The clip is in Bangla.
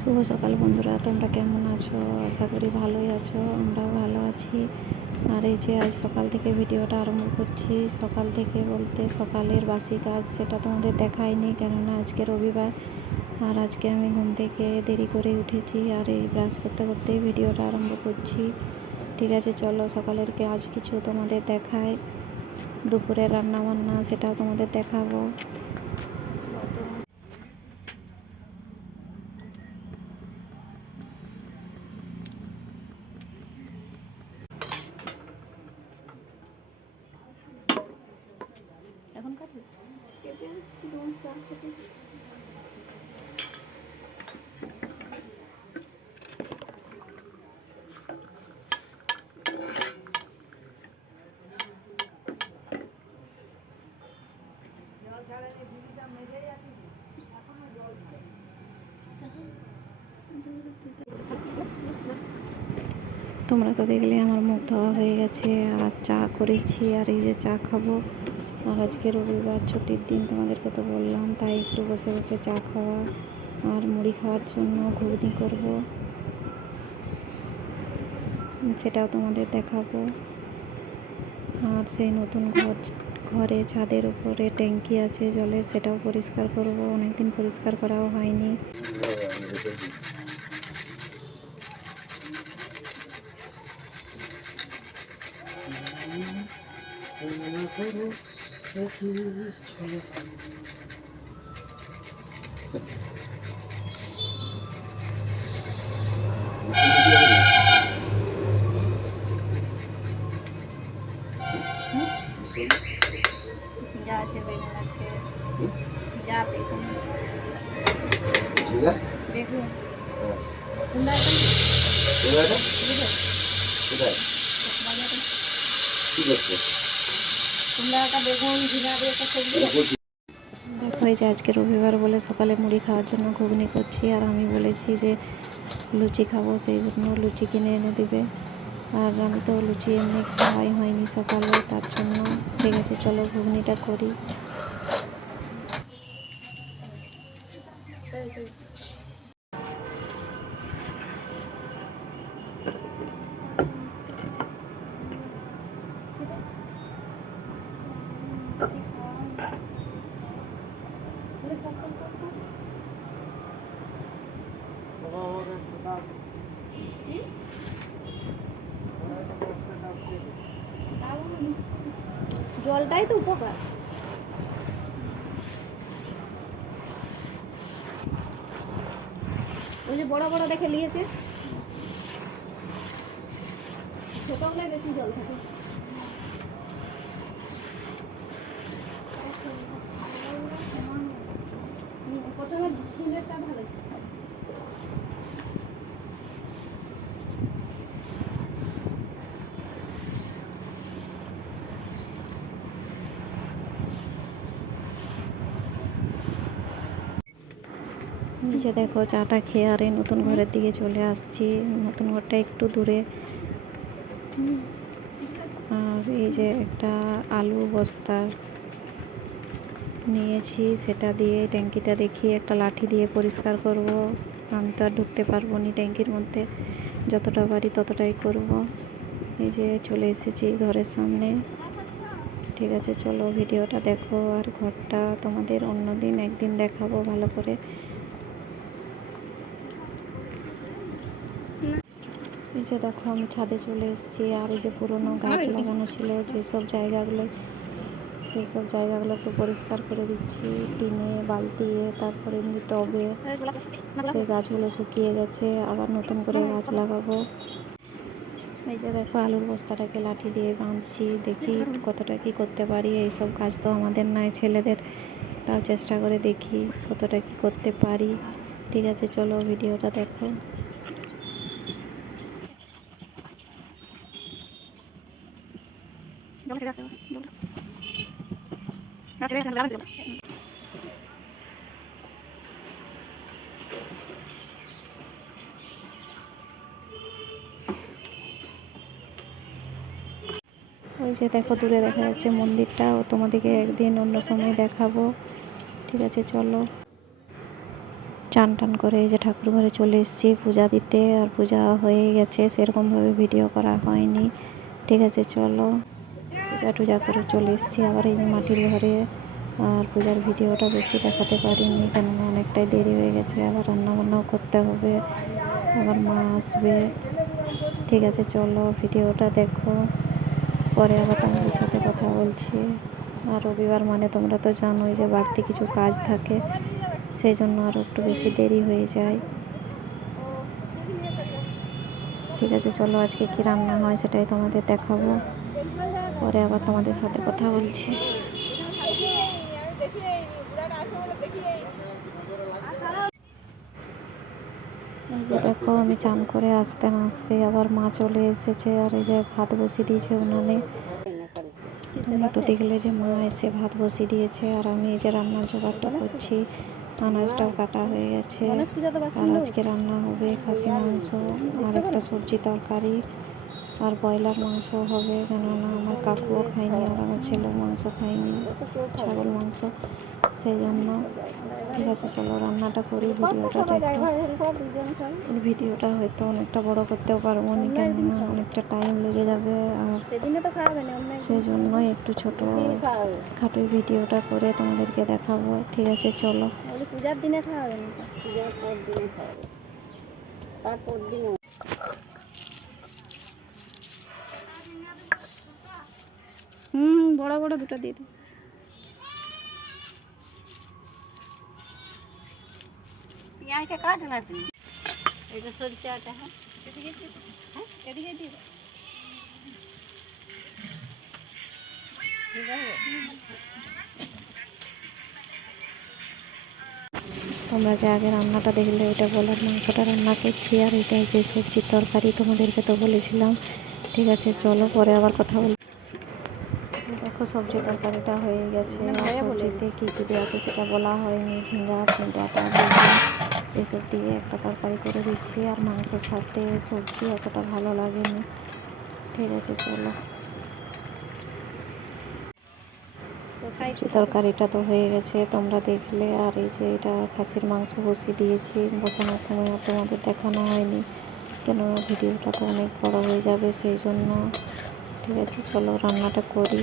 শুভ সকাল বন্ধুরা, তোমরা কেমন আছো? আশা করি ভালোই আছো, আমরাও ভালো আছি। আর এই যে আজ সকাল থেকে ভিডিওটা আরম্ভ করছি। সকাল থেকে বলতে সকালের বাসি কাজ সেটা তোমাদের দেখাইনি, কেননা আজকে রবিবার। আর আজকে আমি ঘুম থেকে দেরি করে উঠেছি, আর এই ব্রাশ করতে করতেই ভিডিওটা আরম্ভ করছি। ঠিক আছে, চলো সকালের কাজ কিছু তোমাদের দেখায়। দুপুরের রান্না বান্না সেটাও তোমাদের দেখাবো। এখন কাটবে কেটে দিচ্ছি, তোমার চা খেতে। তোমরা তো দেখলে আমার মুখ ধোয়া হয়ে গেছে, আর চা করেছি, আর এই যে চা খাবো। আর আজকে রবিবার, ছুটির দিন, তোমাদেরকে তো বললাম, তাই একটু বসে বসে চা খাওয়া আর মুড়ি খাওয়ার জন্য ঘুগনি করব, সেটাও তোমাদের দেখাবো। আর সেই নতুন ঘরে ছাদের উপরে ট্যাঙ্কি আছে জলের, সেটাও পরিষ্কার করব। অনেকদিন পরিষ্কার করাও হয়নি। যা আছে বেগুন আছে, যা বেগুন বেগুন দেখো, এই যে আজকে রবিবার বলে সকালে মুড়ি খাওয়ার জন্য ঘুগনি করছি, আর আমি বলেছি যে লুচি খাবো, সেই জন্য লুচি কিনে এনে দিবে। আর আমি তো লুচি এমনি খাওয়াই হয়নি সকালে, তার জন্য। ঠিক আছে, চলো ঘুগনিটা করি। জলটাই তো উপকার। ওই যে বড় বড় দেখে নিয়েছে, ছোটগুলোয় বেশি জল থাকে। প্রথমে ফুলেরটা ভালো। যে দেখো, চাটা খেয়ে আর এই নতুন ঘরের দিকে চলে আসছি। নতুন ঘরটা একটু দূরে। আর এই যে একটা আলু বস্তা নিয়েছি, সেটা দিয়ে ট্যাঙ্কিটা দেখিয়ে একটা লাঠি দিয়ে পরিষ্কার করব। আমি তো আর ঢুকতে পারবো না ট্যাঙ্কির মধ্যে, যতটা পারি ততটাই করব। এই যে চলে এসেছি ঘরের সামনে। ঠিক আছে, চলো ভিডিওটা দেখো। আর ঘরটা তোমাদের অন্যদিন একদিন দেখাবো ভালো করে। এই যে দেখো, আমি ছাদে চলে এসেছি। আর এই যে পুরনো গাছ লাগানো ছিল যেসব জায়গাগুলো, সেই সব জায়গাগুলোকে পরিষ্কার করে দিচ্ছি টিনে, বালতিয়ে, তারপরে এমনি টবে। সেই গাছগুলো শুকিয়ে গেছে, আবার নতুন করে গাছ লাগাবো। এই যে দেখো, আলুর বস্তাটাকে লাঠি দিয়ে বাঁধছি, দেখি কতটা কি করতে পারি। এইসব কাজ তো আমাদের নয়, ছেলেদের, তাও চেষ্টা করে দেখি কতটা কি করতে পারি। ঠিক আছে, চলো ভিডিওটা দেখো। ওই যে দেখো, দূরে দেখা যাচ্ছে মন্দিরটা, ও তোমাদেরকে একদিন অন্য সময় দেখাবো। ঠিক আছে, চলো। চান টান করে এই যে ঠাকুর ঘরে চলে এসেছি পূজা দিতে, আর পূজা হয়ে গেছে, সেরকমভাবে ভিডিও করা হয়নি। ঠিক আছে, চলো পূজা টুজা করে চলে এসেছি আবার এই যে মাটির ঘরে। আর পূজার ভিডিওটা বেশি দেখাতে পারিনি, কেননা অনেকটাই দেরি হয়ে গেছে, আবার রান্নাবান্নাও করতে হবে, আবার মা আসবে। ঠিক আছে, চলো ভিডিওটা দেখো, পরে আবার তোমাদের সাথে কথা বলছি। আর রবিবার মানে তোমরা তো জানোই যে বাড়তি কিছু কাজ থাকে, সেই জন্য আরও একটু বেশি দেরি হয়ে যায়। ঠিক আছে, চলো আজকে কি রান্না হয় সেটাই তোমাদের দেখাবো, পরে আবার তোমাদের সাথে কথা বলছি। এই যে দেখো আমি চান করে আসতে না আসতে আবার মা চলে এসেছে, আর এই যে ভাত বসিয়ে দিয়েছে উনানে। তোমরা তো দেখলে যে মা এসে ভাত বসিয়ে দিয়েছে, আর আমি এই যে রান্নার জোগাড়টা করছি। আনাজটাও কাটা হয়ে গেছে, আর আজকে রান্না হবে খাসি মাংস আর একটা সবজি তরকারি, আর ব্রয়লার মাংস হবে, কেননা আমার কাকুও খায়নি আর আমার ছেলেও মাংস খায়নি, ছাগল মাংস, সেই জন্য। ঠিক আছে, চলো রান্নাটা করি, ভিডিওটা দেখো। ভিডিওটা হয়তো অনেকটা বড় করতেও পারবো না, কেননা অনেকটা টাইম লেগে যাবে, আর সেই জন্যই একটু ছোট খাটো ভিডিওটা করে তোমাদেরকে দেখাবো। ঠিক আছে, চলো। পূজার দিনে খাওয়াবে না, পূজার পর দিনে খাওয়াবে, তারপর দিনে। বড় বড় দুটো দিয়ে দিই। পেঁয়াজটা কাট না তুমি, এটা সরিষাটা। হ্যাঁ এদিকে দিয়ে, হ্যাঁ এদিকে দিয়ে দাও। তোমরা যে আগে রান্নাটা দেখলে এটা বলার মাংসটা রান্না করছি, আর এটা যে সবজির তরকারি তোমাদেরকে তো বলেছিলাম। ঠিক আছে, চলো পরে আবার কথা বল। দেখো সবজি তরকারিটা হয়ে গেছে, আর সবজিতে কী কী দেওয়া আছে সেটা বলা হয়নি। ঝিঙ্গা ডাঁটা এসব দিয়ে একটা তরকারি করে দিচ্ছি, আর মাংসর সাথে সবজি অতটা ভালো লাগেনি। ঠিক আছে, চলো। সবজি তরকারিটা তো হয়ে গেছে তোমরা দেখলে, আর এই যে এটা খাসির মাংস বসিয়ে দিয়েছি। বসানোর সময় আর তোমাদের দেখানো হয়নি, কেননা ভিডিওটা তো অনেক বড় হয়ে যাবে, সেই জন্য। ঠিক আছে, চলো রান্নাটা করি।